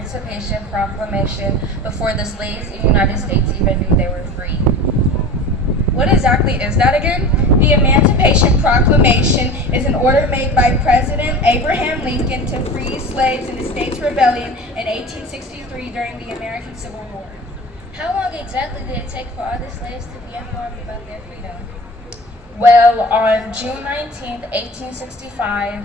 Emancipation Proclamation before the slaves in the United States even knew they were free. What exactly is that again? The Emancipation Proclamation is an order made by President Abraham Lincoln to free slaves in the States Rebellion in 1863 during the American Civil War. How long exactly did it take for all the slaves to be informed about their freedom? Well, on June 19th, 1865,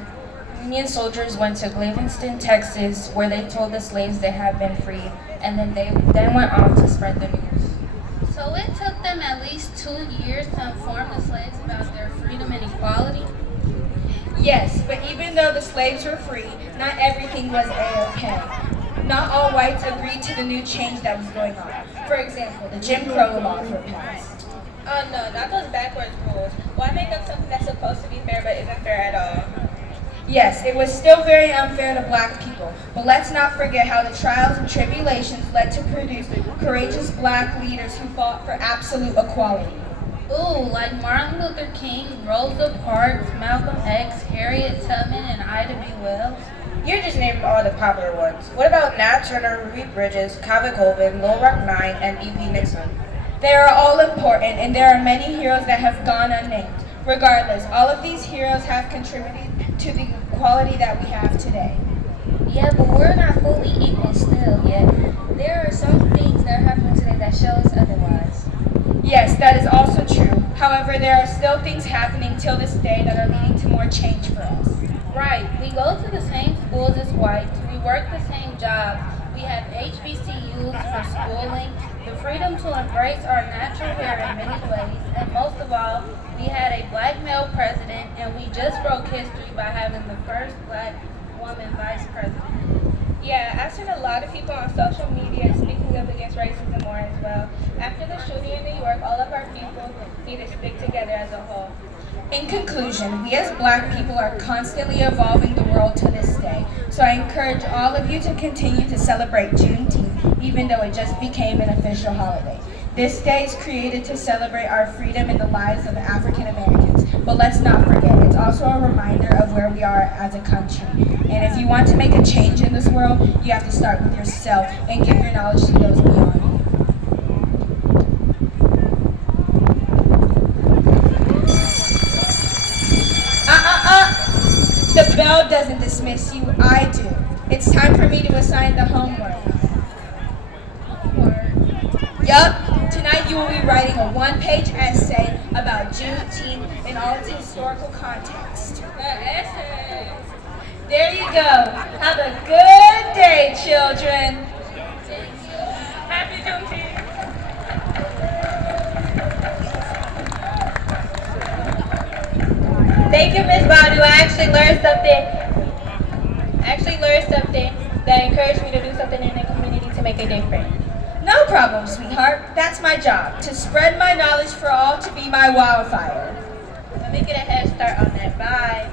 Union soldiers went to Livingston, Texas, where they told the slaves they had been freed, and then they went on to spread the news. So it took them at least 2 years to inform the slaves about their freedom and equality? Yes, but even though the slaves were free, not everything was A-OK. Not all whites agreed to the new change that was going on. For example, the Jim Crow laws were passed. Oh no, not those backwards rules. Why make up something that's supposed to be fair but isn't fair at all? Yes, it was still very unfair to black people, but let's not forget how the trials and tribulations led to produce courageous black leaders who fought for absolute equality. Ooh, like Martin Luther King, Rosa Parks, Malcolm X, Harriet Tubman, and Ida B. Wells. You just named all the popular ones. What about Nat Turner, Ruby Bridges, Calvin Colvin, Lil Rock 9, and E.P. Nixon? They are all important, and there are many heroes that have gone unnamed. Regardless, all of these heroes have contributed to the equality that we have today. Yeah, but we're not fully equal still yet. There are some things that are happening today that show us otherwise. Yes, that is also true. However, there are still things happening till this day that are leading to more change for us. Right, we go to the same schools as whites, we work the same jobs, we have HBCUs for schooling, the freedom to embrace our natural hair in many ways, and most of all, we had a black male president, and we just broke history by having the first black woman vice president. Yeah, I've seen a lot of people on social media speaking up against racism more as well. After the shooting in New York, all of our people need to stick together as a whole. In conclusion, we as black people are constantly evolving the world to this day. So I encourage all of you to continue to celebrate Juneteenth, even though it just became an official holiday. This day is created to celebrate our freedom and the lives of African Americans. But let's not forget, it's also a reminder of where we are as a country. And if you want to make a change in this world, you have to start with yourself and give your knowledge to those beyond you. The bell doesn't dismiss you, I do. It's time for me to assign the homework. Yup, tonight you will be writing a one-page essay about Juneteenth in all its historical context. Essay. There you go. Have a good day, children. Happy Juneteenth. Thank you, Ms. Badu. I actually learned something that encouraged me to do something in the community to make a difference. No problem, sweetheart. That's my job, to spread my knowledge for all to be my wildfire. Let me get a head start on that. Bye.